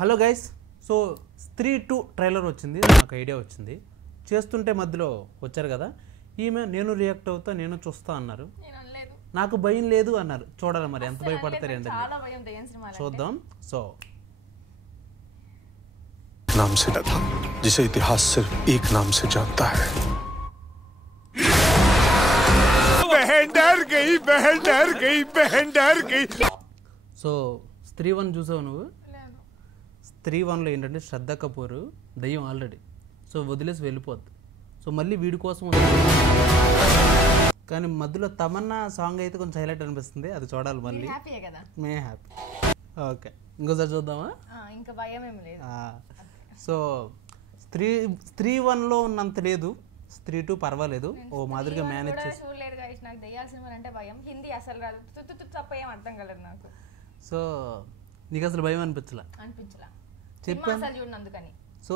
Hello guys, so స్త్రీ 2 trailer వచ్చింది. నాకు ఐడియా వచ్చింది. చేస్తుంటే మధ్యలో వచ్చారు కదా, ఈమె నేను రియాక్ట్ అవుతా, నేను చూస్తా అన్నారు. నాకు భయం లేదు అన్నారు. చూడాలి మరి ఎంత భయపడతారు ఏంటంటే చూద్దాం. సో नाम से न था जिसे इतिहास सिर्फ एक नाम से जानता है। बहन डर गई, बहन डर गई, बहन डर गई। సో స్త్రీ 1 చూసావు నువ్వు? స్త్రీ 1లో ఏంటంటే శ్రద్ధ కపూర్ దయ్యం ఆల్రెడీ, సో వదిలేసి వెళ్ళిపోద్ది. సో మళ్ళీ వీడి కోసం కానీ మధ్యలో తమన్నా సాంగ్ అయితే కొంచెం హైలైట్ అనిపిస్తుంది. అది చూడాలి మళ్ళీ. మే హ్యాపీ. ఓకే, ఇంకోసారి చూద్దామా? ఇంకా భయం ఏం లేదు. సో స్త్రీ 1లో ఉన్నంత లేదు, స్త్రీ 2 పర్వాలేదు, ఓ మాదిరిగా మేనేజ్ చేసి. చూడలేదు గైస్, నాకు దయ్యాల సినిమా అంటే భయం. హిందీ అసలు రాదు, తప్ప ఏం అర్థం కాలేదు నాకు. సో నీకు అసలు భయం అనిపించలా? చెప్పాను అసలు చూడను అందుకని. సో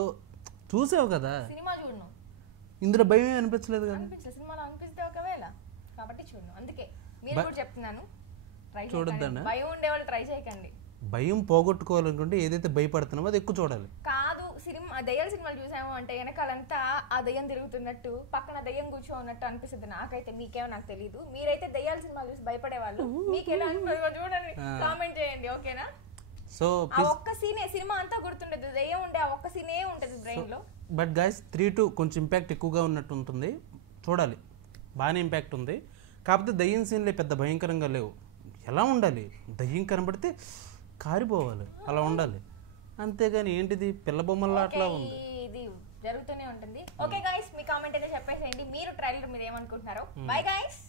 చూసావు కదా సినిమా చూడను, ఇందులో భయం అనిపించలేదు కదా? సినిమాలో అనిపిస్తే ఒకవేళ, కాబట్టి చూడను. అందుకే మీరు కూడా చెప్తున్నాను, ట్రై చూడొద్దన్నా? భయం ఉండేవాళ్ళు ట్రై చేయకండి. భయం పోగొట్టుకోవాలనుకుంటే ఏదైతే భయపడుతున్నామో అది ఎక్కువ చూడాలి. కాదు, సినిమా దయ్యాల సినిమాలు చూసాము అంటే వెనకాలంతా ఆ దయ్యం తిరుగుతున్నట్టు, పక్కన దయ్యం కూర్చోన్నట్టు అనిపిస్తుంది నాకైతే. మీకేమో నాకు తెలియదు. మీరైతే దయ్యాల సినిమాలు చూసి భయపడే వాళ్ళు, మీకు ఎలా అనిపిస్తుందో చూడండి, కామెంట్ చేయండి, ఓకేనా? సో ఆ ఒక్క సీనే సినిమా అంతా గుర్తుండదు, దయ్యం ఉండే ఆ ఒక్క సీనే ఉంటది బ్రెయిన్ లో. బట్ గైస్ 3-2 కొంచెం ఇంపాక్ట్ ఎక్కువగా ఉన్నట్టు ఉంటుంది, చూడాలి. బాగానే ఇంపాక్ట్ ఉంది, కాకపోతే దయ్యం సీన్లే పెద్ద భయంకరంగా లేవు. ఎలా ఉండాలి, దయ్యం కనబడితే కారిపోవాలి, అలా ఉండాలి. అంతేగాని ఏంటిది పిల్ల బొమ్మల్లా అట్లా ఉంది, ఇది జరుగుతూనే ఉంటుంది. ఓకే గైస్, మీ కామెంట్ అయితే చెప్పేసేయండి, మీరు ట్రైలర్ మీద ఏమనుకుంటున్నారో. Bye guys.